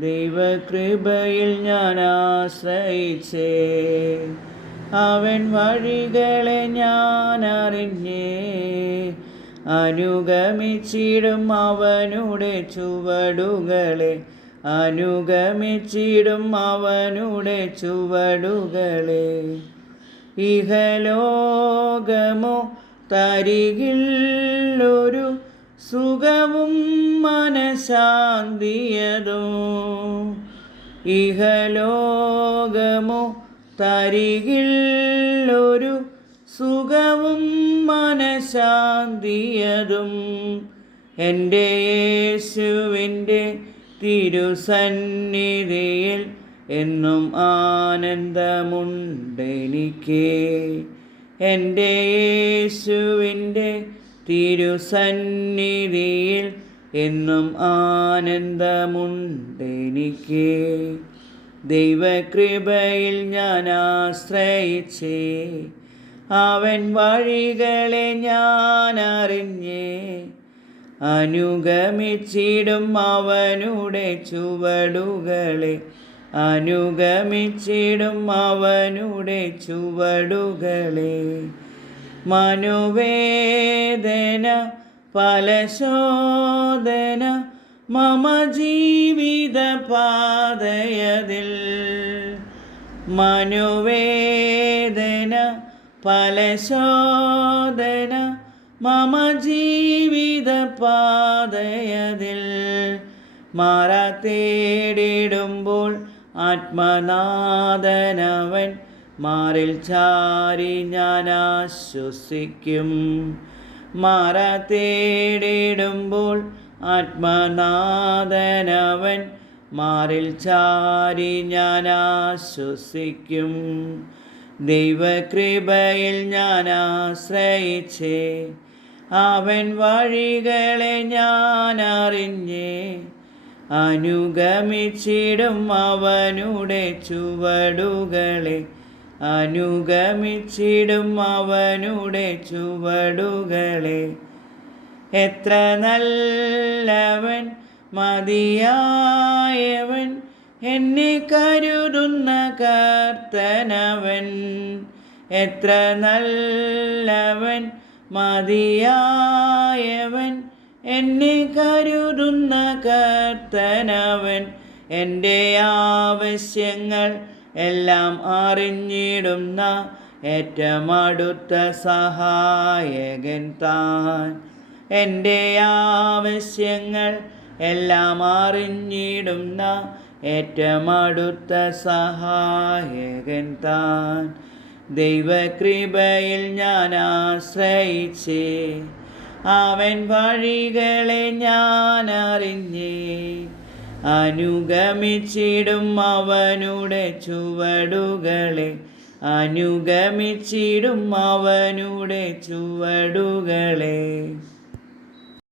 ദൈവകൃപയിൽ ഞാൻ ആശ്രയിച്ചേ. അവൻ വഴികളെ ഞാൻ അറിഞ്ഞേ. അനുഗമിച്ചിടും അവനുടെ ചുവടുകളെ. അനുഗമിച്ചിടും അവനുടെ ചുവടുകളെ. ഇഹലോകമോ തരികില്ലൊരു സുഖവും മനശാന്തിയതും. ഇഹലോകമോ തരികില്ലൊരു സുഖവും മനശാന്തിയതും. എന്റെ യേശുവിന്റെ തിരുസന്നിധിയിൽ എന്നും ആനന്ദമുണ്ടെനിക്ക്. എന്റെ യേശുവിന്റെ തിരുസന്നിധിയിൽ എന്നും ആനന്ദമുണ്ടെനിക്ക്. ദൈവകൃപയിൽ ഞാൻ ആശ്രയിച്ചേ. അവൻ വഴികളെ ഞാൻ അറിഞ്ഞേ. അനുഗമിച്ചിടും അവനുടെ ചുവടുകളെ. അനുഗമിച്ചിടും അവനുടെ ചുവടുകളെ. മനുവേദന ഫലശോധന മമ ജീവിത പാതയതിൽ. മനുവേദന ഫലശോധന മമ ജീവിത പാതയതിൽ. മറ തേടിടുമ്പോൾ ആത്മനാഥനവൻ മാറിൽ ചാരി ഞാൻ ആശ്വസിക്കും. മാറാ തേടിടുമ്പോൾ ആത്മനാഥനവൻ മാറിൽ ചാരി ഞാൻ ആശ്വസിക്കും. ദൈവകൃപയിൽ ഞാൻ ആശ്രയിച്ചേ അവൻ വഴികളെ ഞാൻ അറിഞ്ഞേ. അനുഗമിച്ചിടും അവനുടെ ചുവടുകളെ അനുഗമിച്ചിടും അവനുടെ ചുവടുകളെ. എത്ര നല്ലവൻ മതിയായവൻ എന്നെ കരുതുന്ന കർത്തനവൻ. എത്ര നല്ലവൻ മതിയായവൻ എന്നെ കരുതുന്ന കർത്തനവൻ. എന്റെ ആവശ്യങ്ങൾ എല്ലാം അറിഞ്ഞിടുന്ന ഏറ്റവും അടുത്ത സഹായകൻ താൻ. എന്റെ ആവശ്യങ്ങൾ എല്ലാം അറിഞ്ഞിടുന്ന ഏറ്റവും അടുത്ത സഹായകൻ താൻ. ദൈവകൃപയിൽ ഞാൻ ആശ്രയിച്ചേ അവൻ വഴികളെ ഞാൻ അറിഞ്ഞേ. അനുഗമിച്ചിടും അവനുടെ ചുവടുകളെ. അനുഗമിച്ചിടും അവനുടെ ചുവടുകളെ.